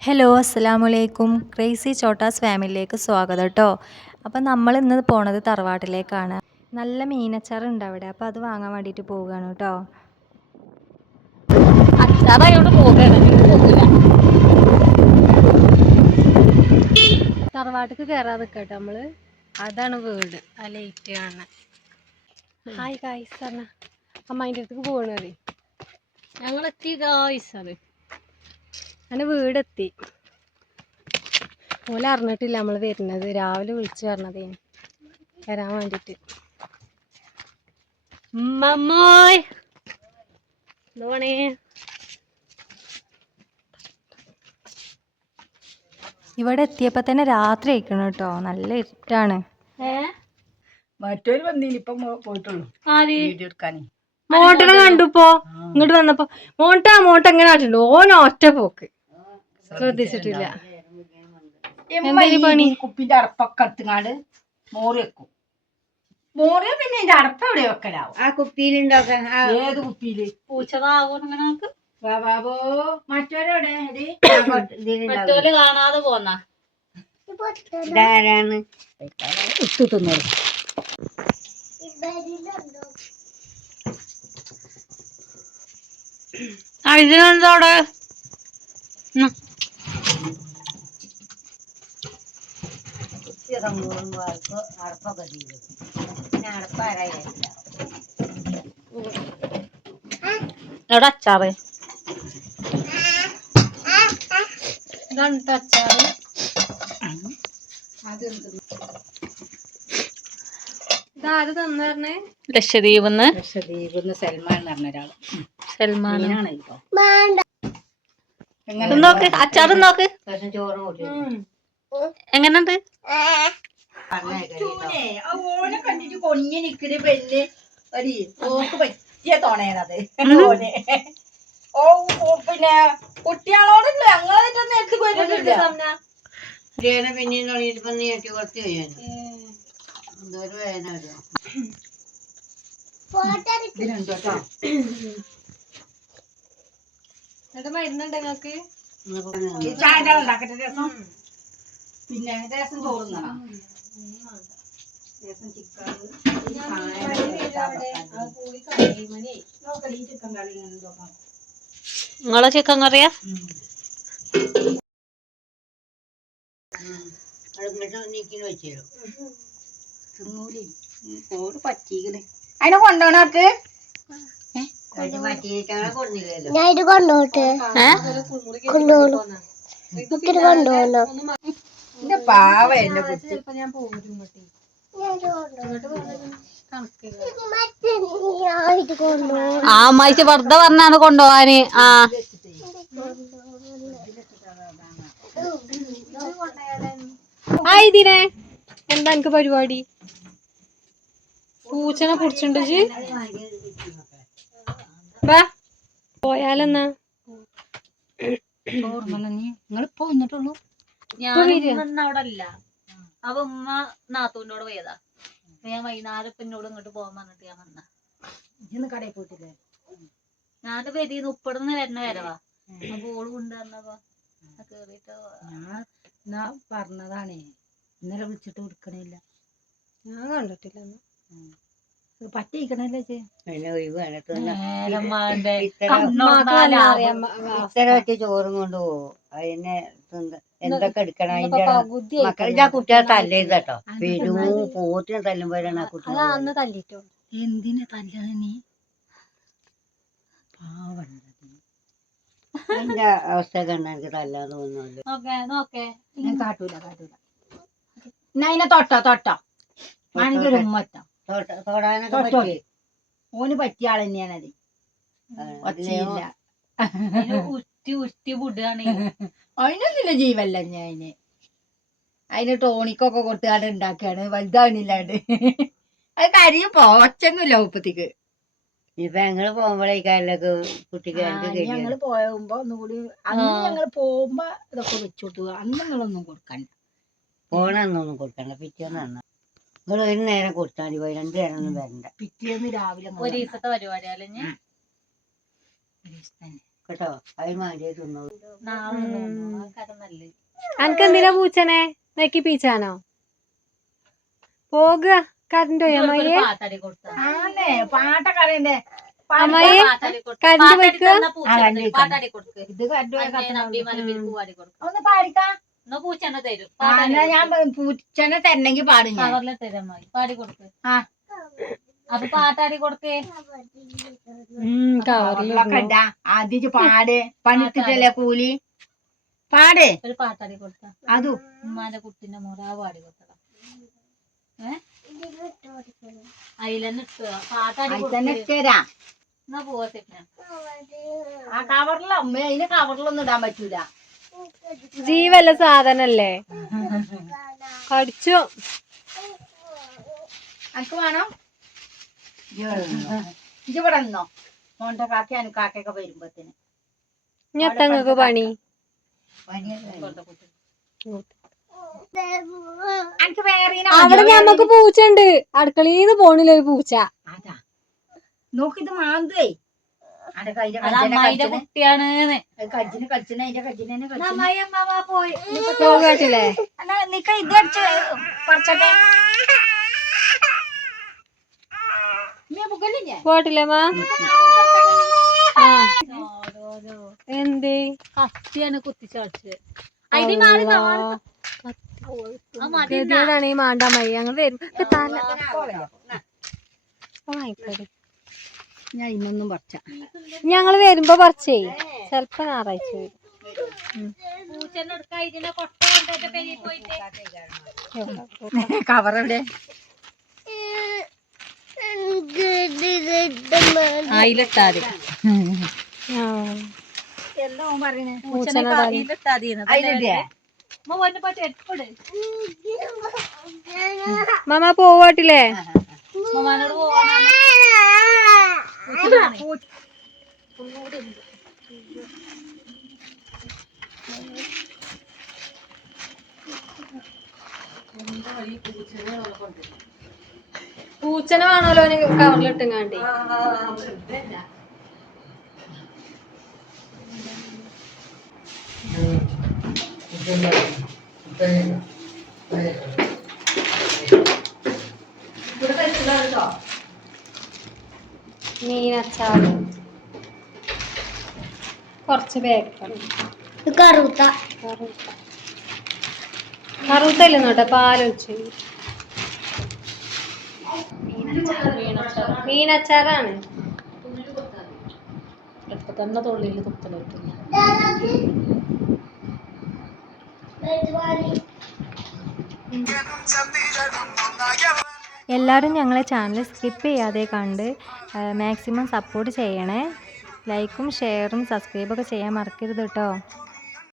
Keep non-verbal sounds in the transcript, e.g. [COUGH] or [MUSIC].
Hello അസ്സാം വലൈക്കും crazy ചോട്ടാസ് ഫാമിലിയിലേക്ക് സ്വാഗതം കേട്ടോ അപ്പം നമ്മൾ ഇന്ന് പോണത് തറവാട്ടിലേക്കാണ്. നല്ല മീനച്ചാറുണ്ട് അവിടെ. അപ്പോൾ അത് വാങ്ങാൻ വേണ്ടിയിട്ട് പോവുകയാണ് കേട്ടോ അച്ചാറായോണ്ട് തറവാട്ടിക്ക് കയറാതെ നിൽക്കട്ടെ നമ്മൾ. അതാണ് വീട്. ആ ലൈറ്റ് കാണുന്നത് ഹായ് ഗായ്സ് അമ്മ. അതിന്റെ അടുത്തേക്ക് പോകണേ ഞങ്ങൾ എത്തി ഗായ്സ് അത് അങ്ങനെ വീടെത്തി. ഓല അറിഞ്ഞിട്ടില്ല നമ്മൾ വരുന്നത്. രാവിലെ വിളിച്ചു പറഞ്ഞതേന്. വരാൻ വേണ്ടിട്ട്. മമ്മോയ് എന്തുവാണേ ഇവിടെ എത്തിയപ്പോ തന്നെ രാത്രി ആയിക്കണം കേട്ടോ. നല്ല ഇരുട്ടാണ്. മറ്റൊരു വന്നീനി. ഇപ്പൊ പോയിട്ടുള്ളൂ. ആര്? വീഡിയോ എടുക്കാനേ. മോട്ടനെ കണ്ടുപ്പോ ഇങ്ങോട്ട് വന്നപ്പോ മോട്ട മോട്ട എങ്ങനെ ആയിട്ടുണ്ട് ഓൻ ഒറ്റ പോക്ക്. ശ്രദ്ധിച്ചിട്ടില്ല. കുപ്പിന്റെ അടപ്പൊക്കെ എടുത്തുങ്ങാണ്ട് മോറി വെക്കും. മോറിയ പിന്നെ ഇതിന്റെ അടപ്പ് എവിടെ വെക്കലാവും? ആ കുപ്പിയിലുണ്ടാക്കാൻ ഏത് കുപ്പിയിൽ? പൂച്ചതാവൂന്ന് അങ്ങനെ നമുക്ക്? വാ ബാബോ മറ്റൊരെവിടെ? മറ്റോൽ കാണാതെ പോന്നാ. ഇതാരാണ്? ഇട്ടു തിന്നോളൂ. ഇതിനെന്തോടെ കുപ്പിയൊക്കെ മൂടുമ്പോ അടപ്പൊക്കെ തീരും പിന്നെ അടപ്പാരായില്ല എവിടെ അച്ചാറ്. ഇതാണ് ട്ടോ അച്ചാറ് ഇതാര് തന്നേ ലക്ഷദ്വീപിന്ന് ലക്ഷദ്വീപിന്ന് സൽമാൻ എന്ന് പറഞ്ഞ ഒരാൾ. സൽമാൻ ഇപ്പൊ നോക്ക് അച്ചാറും നോക്ക് ചോറും ചോറ് കൂട്ടി ആ ഓനെ കണ്ടിട്ട് കൊഞ്ഞി നിക്കണ് പെണ്ണ്. ഒരു ഓക്ക് പറ്റിയ ഓനെ. ഓ ഓ, പിന്നെ കുട്ടികളോടുണ്ട്. ഞങ്ങളായിട്ട് നേരത്തെ പോയിട്ടുണ്ട് പിന്നെ തുടങ്ങിയിട്ട് നീട്ടി കുറച്ച് കഴിയാൻ എന്തൊരു വേദന വരും മരുന്നുണ്ട് നിങ്ങൾക്ക് ചായ ഉണ്ടാക്കട്ടെ? രസം? പിന്നെ രസം രസം ചിക്കൻ കറി. നിങ്ങളെ ചിക്കൻ കറിയാ? ഞാനിത് നീക്കിന് കൊണ്ടോളൂ തിന്നൂലേ. പറ്റീക്കണ് അതിനെ ഞാൻ പാവ എന്റെ കുട്ടി. ഞാൻ ആ അമ്മായിച്ച് വെറുതെ പറഞ്ഞാണ് കൊണ്ടുപോവാന് ആ. ആ ഇതിനെ എന്താ എനിക്ക് പരിപാടി? പൂച്ചനെ കുറിച്ചുണ്ട് ജി. വാ. പോയാലെന്നാ? നിങ്ങളിപ്പോ വന്നിട്ടുള്ളൂ. ഞാൻ അവിടെ അല്ല അവ ഉമ്മ നാത്തൂനോട് പോയതാ. അപ്പൊ ഞാൻ വൈകുന്നേരം ഇപ്പൊ എന്നോട് ഇങ്ങോട്ട് പോകാൻ പറഞ്ഞിട്ട് ഞാൻ വന്ന. ഇന്ന് കടയിൽ പോയിട്ടില്ലേ? ഞാൻ വരീന്ന് ഉപ്പടുന്ന് വരണ വരവാ. അപ്പൊ ഓൾ കൊണ്ടുവന്നപ്പോ കേറിട്ടോ ഞാൻ എന്നാ പറഞ്ഞതാണേ. ഇന്നലെ വിളിച്ചിട്ട് കൊടുക്കണില്ല. ഞാൻ കണ്ടിട്ടില്ല പറ്റിക്കണല്ലേ ചേച്ചി ചോറും കൊണ്ട് പോവും അതിനെ എന്തൊക്കെ എടുക്കണം അതിന്റെ മക്കളുടെ ആ കുട്ടികളെ തല്ലരുത് കേട്ടോ പെരും പോത്തിനെ തല്ലുമ്പോഴാണ് ആ കുട്ടികളെ അന്ന് തല്ലിട്ടോ എന്തിനാ തല്ലത് നീ? പാവണ്ട അതിന്റെ അവസ്ഥ കണ്ടാ എനിക്ക് തല്ലാൻ തോന്നുന്നുണ്ട്. നോക്കേ നോക്കേ. ഞാൻ കാട്ടൂല കാട്ടൂല. എന്നാ അതിനെ തൊട്ടോ തൊട്ടോ. വേണമെങ്കിൽ ഒരു ഉമ്മറ്റ തൊട- തൊടാനൊക്കെ തൊട്ടോ. പറ്റി ഓന് പറ്റിയ ആൾ തന്നെയാണത്. ഒച്ചയില്ല. ഉറ്റി ഉരുത്തി വിടുകയാണ്. അതിനൊന്നുമില്ല ജീവല്ല ഞാൻ അതിന് അതിന് ടോണിക്കൊക്കെ കൊടുത്തുകൊണ്ട് ഉണ്ടാക്കുകയാണ് വലുതാണില്ലാണ്ട് അത് കരിയും പോച്ചൊന്നുമില്ല ഉപ്പത്തേക്ക്. ഇപ്പൊ ഞങ്ങൾ പോകുമ്പോഴേക്കാരിലൊക്കെ കുട്ടിക്ക് എനിക്ക് ഞങ്ങൾ പോകുമ്പോ ഒന്നുകൂടി അന്ന് ഞങ്ങൾ പോകുമ്പോ ഇതൊക്കെ വെച്ചു കൊടുത്തു. അന്ന് നിങ്ങളൊന്നും കൊടുക്കണ്ട. പോണെന്നൊന്നും കൊടുക്കണ്ട. പിറ്റേന്ന് നിങ്ങൾ ഒരു നേരം കൊടുത്താൽ മതി. പോയി രണ്ടു നേരം ഒന്നും വരണ്ട. പിറ്റേന്ന് രാവിലെ ഒരു ദിവസത്തെ പരിപാടിയാലേ. കേട്ടോ? അനക്ക് എന്തിനാ പൂച്ചനെ? നെക്കി പീച്ചാനോ? പോകുക കറണ്ട് പോയി അമ്മായി പാട്ടൊക്കെ അമ്മയെ ഒന്ന് പാടിക്കാ. ആ, എന്നാ ഞാൻ പൂച്ചനെ തരണെങ്കി പാടും പാടി കൊടുക്ക്. ആ. അപ്പൊ പാട്ടാടി കൊടുക്കേ. കവറിലൊക്കെ ഇടാ. ആദ്യം പാട്. പണിത്തിട്ടല്ലേ കൂലി? പാട്. ഒരു പാട്ടാടി കൊടുത്ത. അതും. ഉമ്മാന്റെ കുട്ടിന്റെ ആ പാടി കൊടുത്തതാ. അതിലെന്നെ പാട്ടാടി എന്നാ പോവാ ആ കവറില അമ്മ അതിന് കവറിലൊന്നും ഇടാൻ പറ്റൂല. ജീവല്ല സാധനല്ലേ? കടിച്ചു. അനക്ക് വേണോ? ഇജ്ജ് ഇവിടെ നിന്നോ? മോണ്ട കാക്കി അനുക്കാക്കൊക്കെ വരുമ്പത്തിന്. ഞെത്തങ്ങക്ക് പണി? അനക്ക് വേറെ അവിടെ ഞമ്മക്ക് പൂച്ച ഉണ്ട് അടുക്കളയിന്ന് പോണില്ല ഒരു പൂച്ച. നോക്കിത് മാന്തേ കുട്ടിയാണ് പോയി. നിക്ക ഇത് അടിച്ച് പറിച്ചട്ടെ നീ ബുക്കല്ലേ പോട്ടില്ലേ മാ ആ എന്തേ? കത്തിയാണ് കുത്തിച്ചടിച്ച് ഗതിയോടാണ് ഈ മാണ്ടാമയ്യ ഞങ്ങൾ വരും. ഞാൻ ഇന്നൊന്നും പറിച്ച. ഞങ്ങൾ വരുമ്പോ പറിച്ചേ. ചെലപ്പോ ഞായറാഴ്ച വരും. പൂച്ചെണ്ണ [LAUGHS] അതിലിട്ടാതി മാമ പോവാട്ടില്ലേ? അതിലിട്ടേ മോനെ പറ്റി എപ്പോഴും മാമ പോവാട്ടില്ലേ മോനോട് പോവാനാണ് പൂച്ചനെ വേണമല്ലോ കവറിലിട്ടുങ്ങാണ്ടി മീനച്ചാറ് കുറച്ച് ബേക്കറി കറുത്ത. കറുത്തല്ലേ നോട്ടെ പാൽ വെച്ച് മീനച്ചാറാണ്. ഇപ്പൊ തന്നെ തൊള്ളിയിൽ കുത്തലെത്തുന്നു എല്ലാവരും ഞങ്ങളെ ചാനൽ സ്കിപ്പ് ചെയ്യാതെ കണ്ട് മാക്സിമം സപ്പോർട്ട് ചെയ്യണേ. ലൈക്കും ഷെയറും സബ്സ്ക്രൈബൊക്കെ ചെയ്യാൻ മറക്കരുത് കേട്ടോ